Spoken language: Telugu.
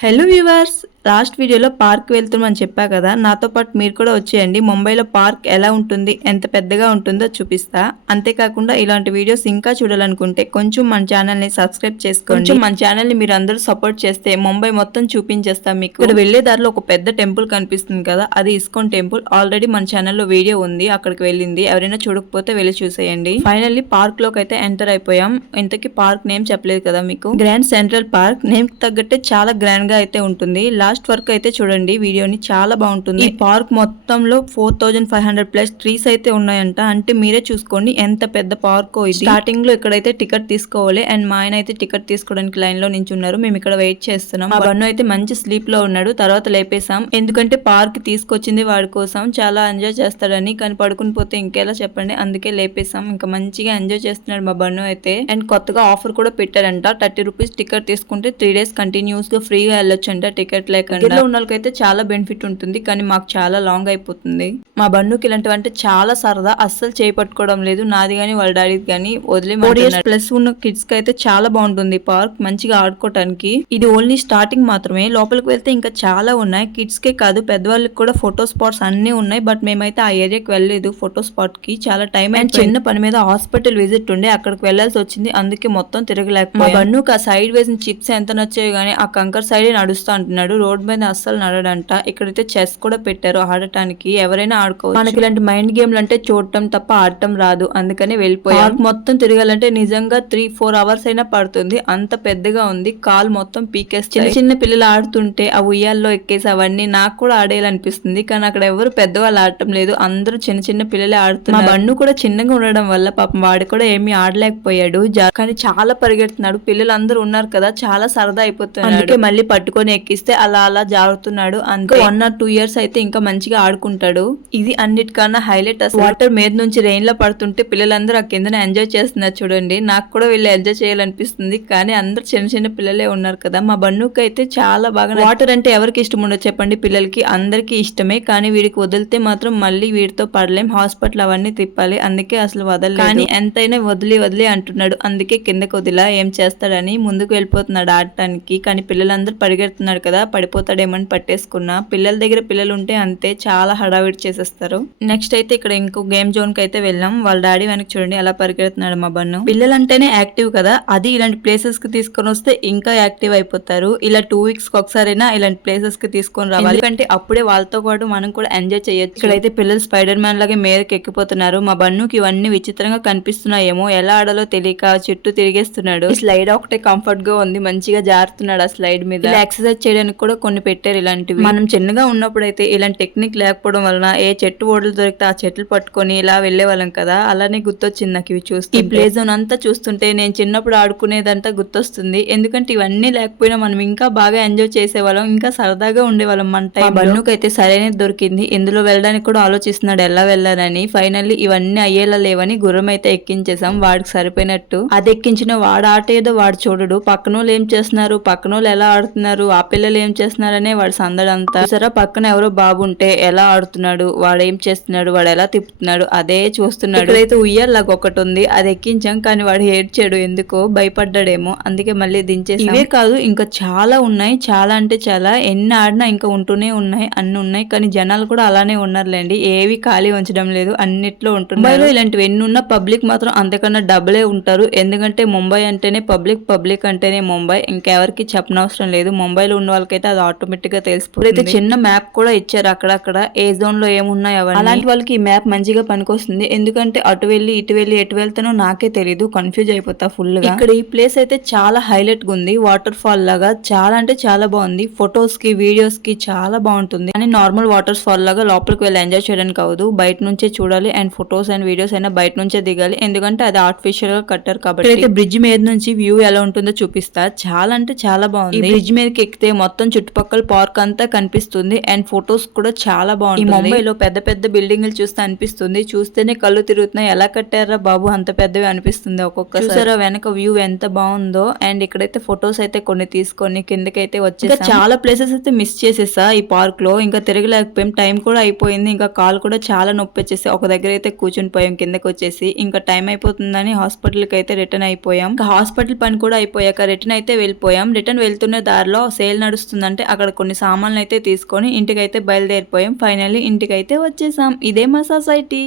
హలో వ్యూవర్స్, లాస్ట్ వీడియోలో పార్క్ వెళ్తున్నామని చెప్పా కదా. నాతో పాటు మీరు కూడా వచ్చేయండి. ముంబైలో పార్క్ ఎలా ఉంటుంది, ఎంత పెద్దగా ఉంటుందో చూపిస్తా. అంతేకాకుండా ఇలాంటి వీడియోస్ ఇంకా చూడాలనుకుంటే కొంచెం మన ఛానల్ని సబ్స్క్రైబ్ చేసుకోండి. కొంచెం మన ఛానల్ని మీరు అందరూ సపోర్ట్ చేస్తే ముంబై మొత్తం చూపించేస్తా మీకు. ఇక్కడ వెళ్లే దారిలో ఒక పెద్ద టెంపుల్ కనిపిస్తుంది కదా, అది ఇస్కాన్ టెంపుల్. ఆల్రెడీ మన ఛానల్లో వీడియో ఉంది, అక్కడికి వెళ్ళింది. ఎవరైనా చూడకపోతే వెళ్ళి చూసేయండి. ఫైనల్లీ పార్క్ లోకి అయితే ఎంటర్ అయిపోయాం. ఇంతకీ పార్క్ నేమ్ చెప్పలేదు కదా మీకు. Grand central park. నేమ్ తగ్గట్టే చాలా గ్రాండ్ గా అయితే ఉంటుంది. లాస్ట్ వరకు అయితే చూడండి వీడియోని, చాలా బాగుంటుంది. ఈ పార్క్ మొత్తంలో 4500 ప్లస్ ట్రీస్ అయితే ఉన్నాయంట. అంటే మీరే చూసుకోండి ఎంత పెద్ద పార్క్ ఇది. స్టార్టింగ్ లో ఇక్కడైతే టికెట్ తీసుకోవాలి. అండ్ మా ఆయన అయితే టికెట్ తీసుకోవడానికి లైన్ లో నించున్నారు. మేము ఇక్కడ వెయిట్ చేస్తున్నాం. మా బన్ను అయితే మంచి స్లీప్ లో ఉన్నాడు. తర్వాత లేపేసాం, ఎందుకంటే పార్క్ తీసుకొచ్చింది వాడి కోసం, చాలా ఎంజాయ్ చేస్తాడని. కానీ పడుకుని పోతే ఇంకెలా చెప్పండి, అందుకే లేపేసాం. ఇంకా మంచిగా ఎంజాయ్ చేస్తున్నాడు మా బన్ను అయితే. అండ్ కొత్తగా ఆఫర్ కూడా పెట్టారంట. 30 రూపీస్ టికెట్ తీసుకుంటే 3 days కంటిన్యూస్ గా ఫ్రీగా వెళ్ళొచ్చు అంట, టికెట్ లేకుండా. ఉన్న వాళ్ళకైతే చాలా బెనిఫిట్ ఉంటుంది, కానీ మాకు చాలా లాంగ్ అయిపోతుంది. మా బండుకి ఇలాంటివంటే చాలా సరదా. అస్సలు చేపట్టుకోవడం లేదు, నాది గానీ వాళ్ళ డాడీది గానీ. వదిలే 4 years ప్లస్ ఉన్న కిడ్స్ కి అయితే చాలా బాగుంటుంది పార్క్, మంచిగా ఆడుకోవటానికి. ఇది ఓన్లీ స్టార్టింగ్ మాత్రమే, లోపలికి వెళ్తే ఇంకా చాలా ఉన్నాయి. కిడ్స్ కే కాదు పెద్దవాళ్ళకి కూడా ఫోటో స్పాట్స్ అన్ని ఉన్నాయి. బట్ మేమైతే ఆ ఏరియాకి వెళ్ళలేదు ఫోటో స్పాట్ కి, చాలా టైం అండ్ చిన్న పని మీద హాస్పిటల్ విజిట్ ఉండే, అక్కడికి వెళ్లాల్సి వచ్చింది. అందుకే మొత్తం తిరగలేకపోయాం. మా బండుకి ఆ సైడ్ వేసిన చిప్స్ ఎంత నచ్చాయో గానీ ఆ కంకర్ సైడ్ నడుస్తూ అంటున్నాడు. రోడ్ మీద అస్సలు నడడంట. ఇక్కడైతే చెస్ కూడా పెట్టారు ఆడటానికి, ఎవరైనా ఆడుకోవచ్చు. మనకి ఇలాంటి మైండ్ గేమ్లు అంటే చూడటం తప్ప ఆడటం రాదు, అందుకని వెళ్ళిపోయాం. మొత్తం తిరగాలంటే నిజంగా 3-4 hours అయినా పడుతుంది, అంత పెద్దగా ఉంది. కాల్ మొత్తం పీకేసి. చిన్న చిన్న పిల్లలు ఆడుతుంటే ఆ ఉయ్యాల్లో ఎక్కేసి అవన్నీ నాకు కూడా ఆడేయాలనిపిస్తుంది. కానీ అక్కడ ఎవరు పెద్దవాళ్ళు ఆడటం లేదు, అందరూ చిన్న చిన్న పిల్లలే ఆడుతున్నారు. మా బండు కూడా చిన్నగా ఉండడం వల్ల పాపం వాడు కూడా ఏమీ ఆడలేకపోయాడు. కానీ చాలా పరిగెడుతున్నాడు. పిల్లలందరూ ఉన్నారు కదా, చాలా సరదా అయిపోతున్నాడు. అందుకే మళ్ళీ పట్టుకొని ఎక్కిస్తే అలా అలా జారుతున్నాడు. అంతే 1 or 2 years అయితే ఇంకా మంచిగా ఆడుకుంటాడు. ఇది అన్నిటికన్నా హైలైట్. అసలు వాటర్ మీద నుంచి రెయిన్ లో పడుతుంటే పిల్లలందరూ ఆ కిందనే ఎంజాయ్ చేస్తున్నారు చూడండి. నాకు కూడా వీళ్ళు ఎంజాయ్ చేయాలనిపిస్తుంది, కానీ అందరు చిన్న చిన్న పిల్లలే ఉన్నారు కదా. మా బన్నుకి అయితే చాలా బాగా. వాటర్ అంటే ఎవరికి ఇష్టం ఉండదు చెప్పండి, పిల్లలకి అందరికీ ఇష్టమే. కానీ వీడికి వదిలితే మాత్రం మళ్ళీ వీడితో పడలేం, హాస్పిటల్ అవన్నీ తిప్పాలి. అందుకే అసలు వదలలేదు. కానీ ఎంతైనా వదిలి వదిలి అంటున్నాడు, అందుకే కిందకు వదిలా ఏం చేస్తాడని ముందుకు వెళ్ళిపోతున్నాడు ఆడటానికి. కానీ పిల్లలందరూ పరిగెడుతున్నాడు కదా, పడిపోతాడేమని పట్టేసుకున్నా. పిల్లల దగ్గర పిల్లలు ఉంటే అంతే, చాలా హడావిడి చేసేస్తారు. నెక్స్ట్ అయితే ఇక్కడ ఇంకో గేమ్ జోన్ కి అయితే వెళ్ళాం. వాళ్ళ డాడీ వెనక్కి చూడండి ఎలా పరిగెడుతున్నాడు మా బన్ను. పిల్లలంటేనే యాక్టివ్ కదా, అది ఇలాంటి ప్లేసెస్ కి తీసుకొని వస్తే ఇంకా యాక్టివ్ అయిపోతారు. ఇలా 2 weeks కి ఒకసారైనా ఇలాంటి ప్లేసెస్ కి తీసుకొని రావాలి, ఎందుకంటే అప్పుడే వాళ్ళతో పాటు మనం కూడా ఎంజాయ్ చేయొచ్చు. ఇక్కడైతే పిల్లలు స్పైడర్ మ్యాన్ లాగే మేరకు ఎక్కిపోతున్నారు. మా బన్నుకి ఇవన్నీ విచిత్రంగా కనిపిస్తున్నాయేమో, ఎలా ఆడాలో తెలియక చుట్టూ తిరిగేస్తున్నాడు. స్లైడ్ ఒకటే కంఫర్ట్ గా ఉంది, మంచిగా జారుతున్నాడు ఆ స్లైడ్ మీద. ఇలా ఎక్సర్సైజ్ చేయడానికి కూడా కొన్ని పెట్టారు ఇలాంటివి. మనం చిన్నగా ఉన్నప్పుడు అయితే ఇలాంటి టెక్నిక్ లేకపోవడం వలన ఏ చెట్టు ఓడలు దొరికితే ఆ చెట్లు పట్టుకొని ఇలా వెళ్లే వాళ్ళం కదా. అలానే గుర్తొచ్చింది నాకు ఇవి చూస్తే. ఈ ప్లే జోన్ అంతా చూస్తుంటే నేను చిన్నప్పుడు ఆడుకునేదంతా గుర్తొస్తుంది. ఎందుకంటే ఇవన్నీ లేకపోయినా మనం ఇంకా బాగా ఎంజాయ్ చేసేవాళ్ళం, ఇంకా సరదాగా ఉండేవాళ్ళం. మన టైం బన్నుకి అయితే సరైనది దొరికింది. ఇందులో వెళ్ళడానికి కూడా ఆలోచిస్తున్నాడు ఎలా వెళ్ళాలని. ఫైనల్లీ ఇవన్నీ అయ్యేలా లేవని గుర్రం అయితే ఎక్కించేసాం వాడికి సరిపోయినట్టు. అది ఎక్కించిన వాడు ఆట ఏదో వాడు చూడడు, పక్కన వాళ్ళు ఏం చేస్తున్నారు, పక్కన వాళ్ళు ఎలా ఆడుతున్నారు, ఆ పిల్లలు ఏం చేస్తున్నారనే వాడు సందడంతా. సరే పక్కన ఎవరో బాబు ఉంటే ఎలా ఆడుతున్నాడు, వాడు ఏం చేస్తున్నాడు, వాడు ఎలా తిప్పుతున్నాడు, అదే చూస్తున్నాడు. ఇక్కడైతే ఉయ్యాలాగా ఒకటి ఉంది, అది ఎక్కించాం. కానీ వాడు ఏడ్చాడు, ఎందుకో భయపడ్డాడేమో, అందుకే మళ్ళీ దించేసి. ఇవే కాదు ఇంకా చాలా ఉన్నాయి, చాలా అంటే చాలా. ఎన్ని ఆడినా ఇంకా ఉంటూనే ఉన్నాయి, అన్ని ఉన్నాయి. కానీ జనాలు కూడా అలానే ఉన్నారులేండి, ఏవి ఖాళీ ఉంచడం లేదు, అన్నిట్లో ఉంటున్నారు. ముంబైలో ఇలాంటివి ఎన్ని ఉన్నా పబ్లిక్ మాత్రం అంతకన్నా డబ్బులే ఉంటారు. ఎందుకంటే ముంబై అంటేనే పబ్లిక్, పబ్లిక్ అంటేనే ముంబై, ఇంకెవరికి చెప్పనవసరం లేదు. ముంబైలో ఉన్న వాళ్ళకైతే అది ఆటోమేటిక్ గా తెలిసిపోతుంది. అయితే చిన్న మ్యాప్ కూడా ఇచ్చారు అక్కడక్కడ, ఏ జోన్ లో ఏమున్నాయి అవన్నీ. అలాంటి వాళ్ళకి ఈ మ్యాప్ మంచిగా పనికొస్తుంది. ఎందుకంటే అటు వెళ్ళి ఇటు వెళ్ళి ఎటు వెళ్తానో నాకే తెలియదు, కన్ఫ్యూజ్ అయిపోతా ఫుల్ గా. ఇక్కడ ఈ ప్లేస్ అయితే చాలా హైలైట్ గా ఉంది, వాటర్ ఫాల్ లాగా. చాలా అంటే చాలా బాగుంది, ఫొటోస్ కి వీడియోస్ కి చాలా బాగుంటుంది. కానీ నార్మల్ వాటర్ ఫాల్ లాగా లోపలికి వెళ్ళి ఎంజాయ్ చేయడానికి అవ్వదు, బయట నుంచే చూడాలి. అండ్ ఫొటోస్ అండ్ వీడియోస్ అయినా బయట నుంచే దిగాలి, ఎందుకంటే అది ఆర్టిఫిషియల్ గా కట్టారు కాబట్టి. బ్రిడ్జ్ మీద నుంచి వ్యూ ఎలా ఉంటుందో చూపిస్తా. చాలా అంటే చాలా బాగుంది. బ్రిడ్జ్ మీదకి ఎక్కితే మొత్తం చుట్టూ చుట్టుపక్కల పార్క్ అంతా కనిపిస్తుంది అండ్ ఫొటోస్ కూడా చాలా బాగుంటుంది. ఈ ముంబైలో పెద్ద పెద్ద బిల్డింగ్లు చూస్తే అనిపిస్తుంది, చూస్తేనే కళ్ళు తిరుగుతున్నాయి, ఎలా కట్టారా బాబు అంత పెద్దవి అనిపిస్తుంది ఒక్కొక్కసారి. చూసారా వెనక వ్యూ ఎంత బాగుందో. అండ్ ఇక్కడైతే ఫొటోస్ అయితే కొన్ని తీసుకొని కిందకైతే వచ్చేసి చాలా ప్లేసెస్ అయితే మిస్ చేసేసా ఈ పార్క్ లో. ఇంకా తిరగలేకపోయాం, టైం కూడా అయిపోయింది, ఇంకా కాలు కూడా చాలా నొప్పి వచ్చేసి ఒక దగ్గర అయితే కూర్చుని పోయాం కిందకి వచ్చేసి. ఇంకా టైం అయిపోతుందని హాస్పిటల్ కి అయితే రిటర్న్ అయిపోయాం. ఇంకా హాస్పిటల్ పని కూడా అయిపోయాక రిటర్న్ అయితే వెళ్ళిపోయాం. రిటర్న్ వెళ్తున్న దారిలో సేల్ నడుస్తుందంటే అక్కడ కొన్ని సామాన్లు అయితే తీసుకొని ఇంటికైతే బయలుదేరిపోయాం. ఫైనల్లీ ఇంటికైతే వచ్చేసాం. ఇదే మా సొసైటీ.